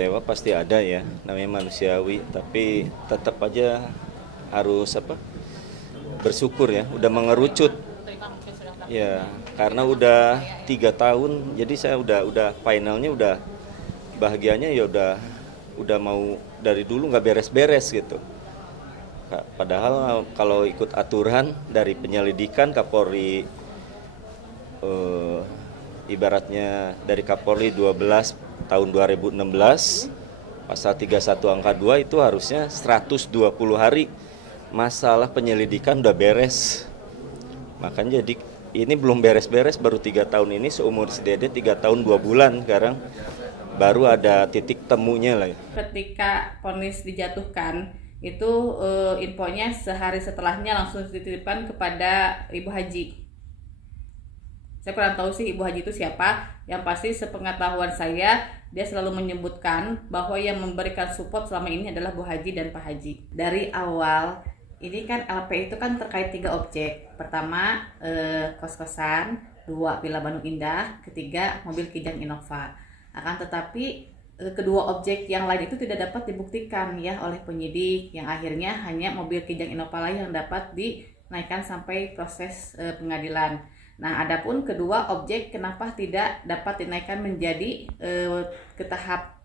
kecewa pasti ada ya, namanya manusiawi. Tapi tetap aja harus bersyukur ya, udah mengerucut. Ya, karena udah 3 tahun, jadi saya udah finalnya udah bahagianya ya udah mau dari dulu nggak beres-beres gitu. Padahal kalau ikut aturan dari penyelidikan Kapolri, ibaratnya dari Kapolri 12 tahun 2016 pasal 31 angka 2 itu harusnya 120 hari masalah penyelidikan udah beres. Makanya jadi ini belum beres-beres, baru 3 tahun ini seumur si Dede 3 tahun 2 bulan sekarang baru ada titik temunya lah. Ketika vonis dijatuhkan itu infonya sehari setelahnya langsung dititipkan kepada Ibu Haji. Saya kurang tahu sih Ibu Haji itu siapa. Yang pasti sepengetahuan saya dia selalu menyebutkan bahwa yang memberikan support selama ini adalah Bu Haji dan Pak Haji. Dari awal ini kan LP itu kan terkait 3 objek. Pertama kos-kosan, 2 Villa Bandung Indah, ketiga mobil Kijang Innova. Akan tetapi kedua objek yang lain itu tidak dapat dibuktikan ya oleh penyidik, yang akhirnya hanya mobil Kijang Innova yang dapat dinaikkan sampai proses pengadilan. Nah, adapun kedua objek kenapa tidak dapat dinaikkan menjadi ke tahap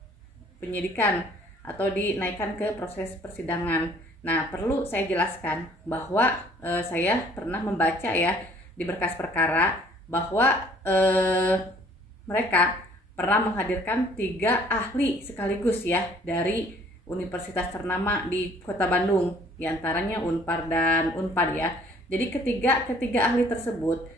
penyidikan atau dinaikkan ke proses persidangan. Nah, perlu saya jelaskan bahwa saya pernah membaca ya di berkas perkara bahwa mereka pernah menghadirkan 3 ahli sekaligus ya dari universitas ternama di Kota Bandung, diantaranya Unpar dan Unpad ya. Jadi ketiga ahli tersebut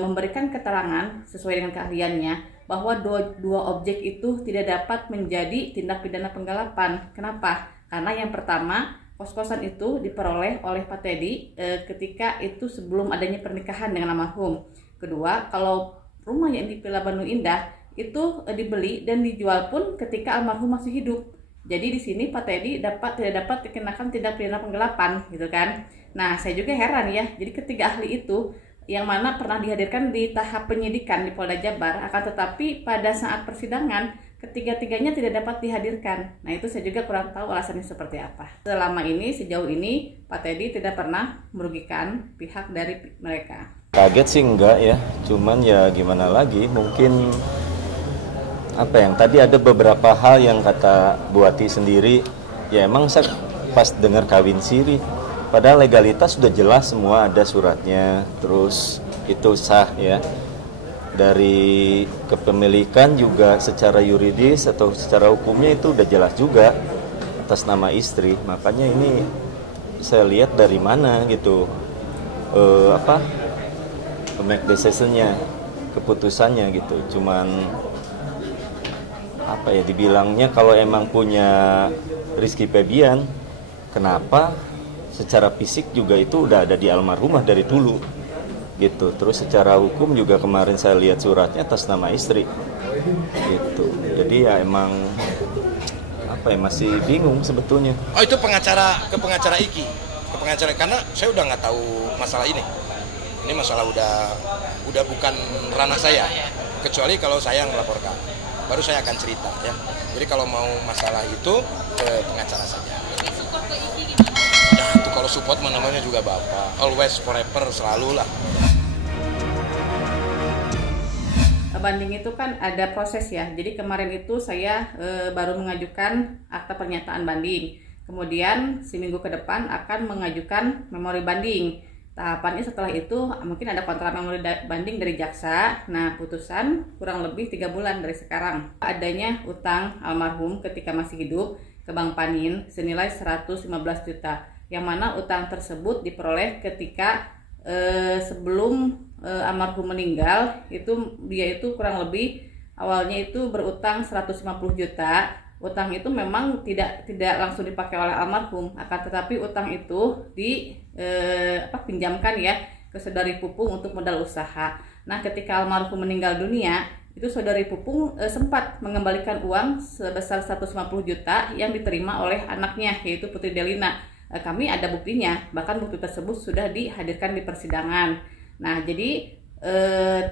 memberikan keterangan sesuai dengan keahliannya bahwa dua objek itu tidak dapat menjadi tindak pidana penggelapan. Kenapa? Karena yang pertama, kos-kosan itu diperoleh oleh Pak Teddy ketika itu sebelum adanya pernikahan dengan almarhum. Kedua, kalau rumah yang di Villa Bandung Indah itu dibeli dan dijual pun ketika almarhum masih hidup. Jadi di sini Pak Teddy tidak dapat dikenakan tindak pidana penggelapan gitu kan. Nah, saya juga heran ya. Jadi ketiga ahli itu yang mana pernah dihadirkan di tahap penyidikan di Polda Jabar, akan tetapi pada saat persidangan ketiga-tiganya tidak dapat dihadirkan. Nah, itu saya juga kurang tahu alasannya seperti apa. Selama ini, sejauh ini Pak Teddy tidak pernah merugikan pihak dari mereka. Kaget sih enggak ya, cuman ya gimana lagi, mungkin yang tadi ada beberapa hal yang kata Bu Ati sendiri, ya emang saya pas dengar kawin siri, padahal legalitas sudah jelas semua, ada suratnya, terus itu sah ya. Dari kepemilikan juga secara yuridis atau secara hukumnya itu udah jelas juga atas nama istri. Makanya ini saya lihat dari mana gitu make decision-nya, keputusannya gitu. Cuman dibilangnya kalau emang punya Rizky Febian, kenapa secara fisik juga itu udah ada di almarhumah dari dulu gitu. Terus secara hukum juga kemarin saya lihat suratnya atas nama istri gitu. Jadi ya emang masih bingung sebetulnya. Oh, itu pengacara Iki, ke pengacara, karena saya udah nggak tahu masalah ini. Ini masalah udah bukan ranah saya, kecuali kalau saya yang melaporkan, baru saya akan cerita ya. Jadi kalau mau masalah itu ke pengacara saja. Nah, itu kalau support namanya juga Bapak, always forever, selalu lah. Banding itu kan ada proses ya. Jadi kemarin itu saya baru mengajukan akta pernyataan banding. Kemudian seminggu ke depan akan mengajukan memori banding. Tahapannya setelah itu mungkin ada kontrak memori banding dari jaksa. Nah, putusan kurang lebih 3 bulan dari sekarang. Adanya utang almarhum ketika masih hidup ke Bank Panin senilai 115 juta. Yang mana utang tersebut diperoleh ketika sebelum almarhum meninggal. Dia itu kurang lebih awalnya itu berutang 150 juta. Utang itu memang tidak langsung dipakai oleh almarhum, akan tetapi utang itu pinjamkan ya ke saudari Pupung untuk modal usaha. Nah, ketika almarhum meninggal dunia, itu saudari Pupung sempat mengembalikan uang sebesar 150 juta yang diterima oleh anaknya, yaitu Putri Delina. Kami ada buktinya, bahkan bukti tersebut sudah dihadirkan di persidangan. Nah, jadi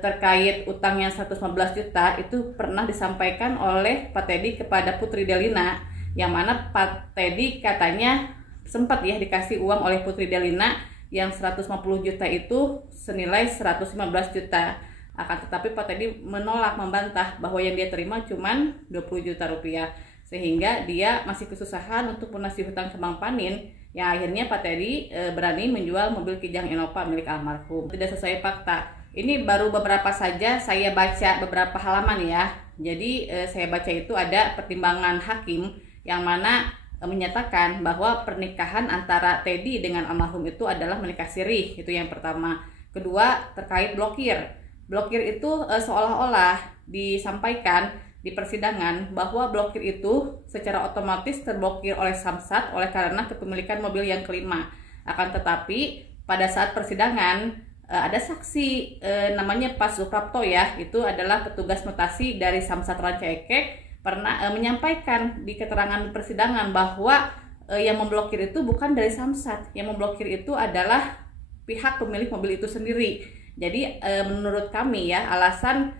terkait utangnya 115 juta itu pernah disampaikan oleh Pak Teddy kepada Putri Delina, yang mana Pak Teddy katanya sempat ya dikasih uang oleh Putri Delina yang 150 juta itu senilai 115 juta. Akan tetapi Pak Teddy menolak, membantah bahwa yang dia terima cuman 20 juta rupiah, sehingga dia masih kesusahan untuk melunasi hutang ke Bang Panin. Yang akhirnya Pak Teddy berani menjual mobil Kijang Innova milik almarhum. Tidak sesuai fakta. Ini baru beberapa saja saya baca beberapa halaman ya. Jadi saya baca itu ada pertimbangan hakim yang mana menyatakan bahwa pernikahan antara Teddy dengan almarhum itu adalah menikah sirih. Itu yang pertama. Kedua, terkait blokir. Blokir itu seolah-olah disampaikan di persidangan bahwa blokir itu secara otomatis terblokir oleh Samsat oleh karena kepemilikan mobil yang kelima. Akan tetapi pada saat persidangan ada saksi namanya Pak Suprapto ya, itu adalah petugas mutasi dari Samsat Rancaikek, pernah menyampaikan di keterangan persidangan bahwa yang memblokir itu bukan dari Samsat, yang memblokir itu adalah pihak pemilik mobil itu sendiri. Jadi menurut kami ya, alasan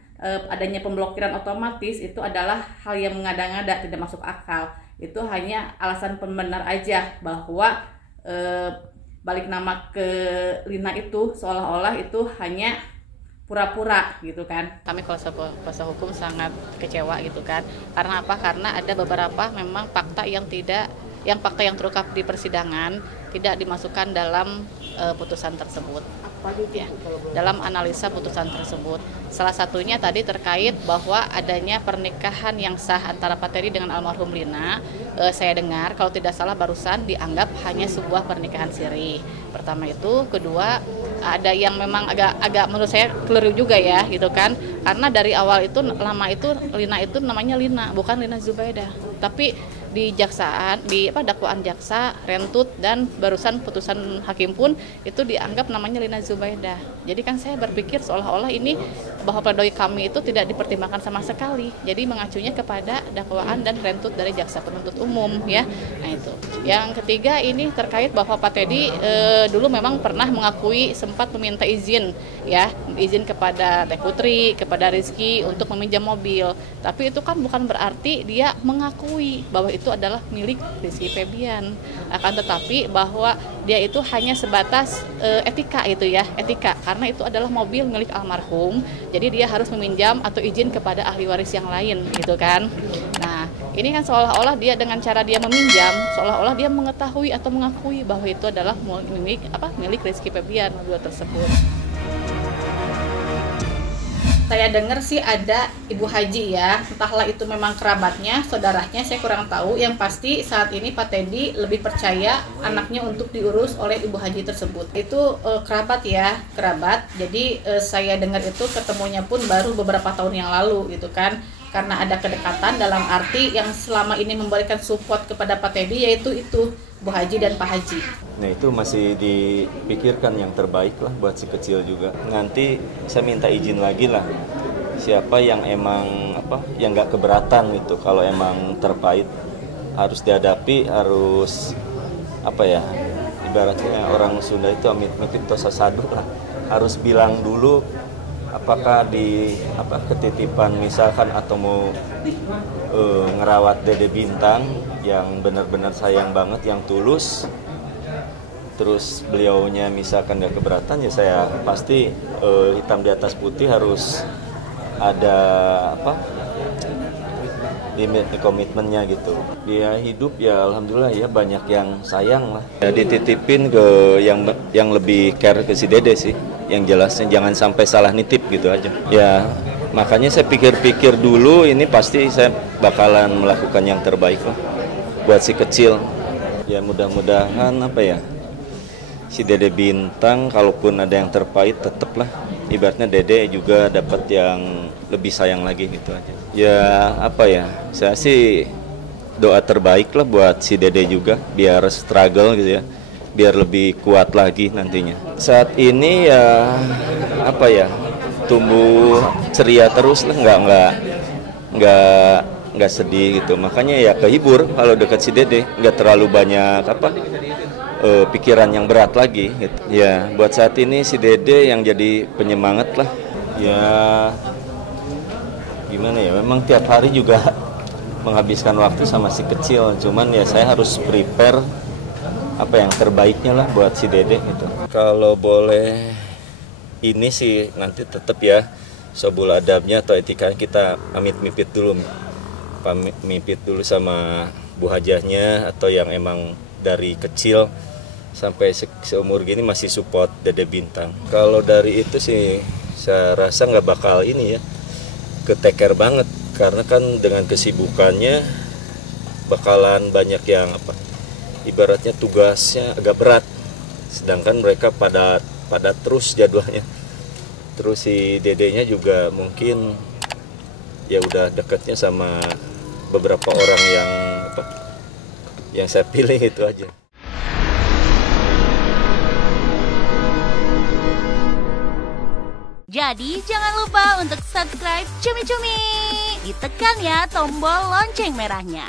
adanya pemblokiran otomatis itu adalah hal yang mengada-ngada, tidak masuk akal. Itu hanya alasan pembenar aja bahwa balik nama ke Lina itu seolah-olah itu hanya pura-pura gitu kan. Kami kuasa hukum sangat kecewa gitu kan. Karena apa? Karena ada beberapa memang fakta yang fakta yang terungkap di persidangan tidak dimasukkan dalam putusan tersebut. Ya, dalam analisa putusan tersebut. Salah satunya tadi terkait bahwa adanya pernikahan yang sah antara Pak Teddy dengan almarhum Lina. Saya dengar kalau tidak salah barusan dianggap hanya sebuah pernikahan siri. Pertama itu, kedua ada yang memang agak menurut saya keliru juga ya gitu kan. Karena dari awal itu lama itu Lina itu namanya Lina, bukan Lina Zubaidah. Tapi di jaksaan, di dakwaan jaksa, rentut dan barusan putusan hakim pun itu dianggap namanya Lina Zubaidah. Jadi kan saya berpikir seolah-olah ini bahwa pledoi kami itu tidak dipertimbangkan sama sekali. Jadi mengacunya kepada dakwaan dan rentut dari jaksa penuntut umum ya. Nah itu. Yang ketiga ini terkait bahwa Pak Teddy dulu memang pernah mengakui sempat meminta izin ya, izin kepada Teh Putri, kepada Rizky untuk meminjam mobil. Tapi itu kan bukan berarti dia mengakui bahwa itu adalah milik Rizky Febian. Akan tetapi bahwa dia itu hanya sebatas etika itu ya, etika, karena itu adalah mobil milik almarhum. Jadi dia harus meminjam atau izin kepada ahli waris yang lain gitu kan. Nah, ini kan seolah-olah dia dengan cara dia meminjam, seolah-olah dia mengetahui atau mengakui bahwa itu adalah milik Rizky Febian mobil tersebut. Saya dengar sih ada Ibu Haji ya, entahlah itu memang kerabatnya, saudaranya, saya kurang tahu. Yang pasti saat ini Pak Teddy lebih percaya anaknya untuk diurus oleh Ibu Haji tersebut. Itu kerabat ya, kerabat. Jadi saya dengar itu ketemunya pun baru beberapa tahun yang lalu gitu kan. Karena ada kedekatan dalam arti yang selama ini memberikan support kepada Pak Teddy, yaitu itu Bu Haji dan Pak Haji. Nah itu masih dipikirkan yang terbaik lah buat si kecil juga. Nanti saya minta izin lagi lah, siapa yang emang yang nggak keberatan gitu. Kalau emang terpait harus dihadapi, harus ibaratnya orang Sunda itu amit-amit tosa sadu lah. Harus bilang dulu apakah ketitipan misalkan atau mau ngerawat Dede Bintang yang benar-benar sayang banget, yang tulus, terus beliaunya misalkan gak keberatan, ya saya pasti hitam di atas putih harus ada komitmennya gitu. Dia hidup ya alhamdulillah ya, banyak yang sayang lah. Ya, dititipin ke yang lebih care ke si Dede sih. Yang jelasnya jangan sampai salah nitip gitu aja. Ya makanya saya pikir-pikir dulu, ini pasti saya bakalan melakukan yang terbaik lah buat si kecil. Ya mudah-mudahan si Dede Bintang kalaupun ada yang terpait tetaplah ibaratnya Dede juga dapat yang lebih sayang lagi gitu aja. Ya saya sih doa terbaik lah buat si Dede juga biar struggle gitu ya, biar lebih kuat lagi nantinya. Saat ini ya tumbuh ceria terus lah, nggak sedih gitu. Makanya ya kehibur kalau dekat si Dede, nggak terlalu banyak pikiran yang berat lagi gitu. Ya buat saat ini si Dede yang jadi penyemangat lah. Ya gimana ya, memang tiap hari juga menghabiskan waktu sama si kecil, cuman ya saya harus prepare apa yang terbaiknya lah buat si Dede gitu. Kalau boleh ini sih nanti tetap ya sobul adabnya atau etikanya kita mipit dulu, mipit dulu sama Bu Hajahnya atau yang emang dari kecil sampai seumur gini masih support Dede Bintang. Kalau dari itu sih saya rasa nggak bakal ini ya keteker banget, karena kan dengan kesibukannya bakalan banyak yang apa ibaratnya tugasnya agak berat, sedangkan mereka pada terus jadwalnya. Terus si Dedenya juga mungkin ya udah dekatnya sama beberapa orang yang saya pilih, itu aja. Jadi jangan lupa untuk subscribe Cumi Cumi. Ditekan ya tombol lonceng merahnya.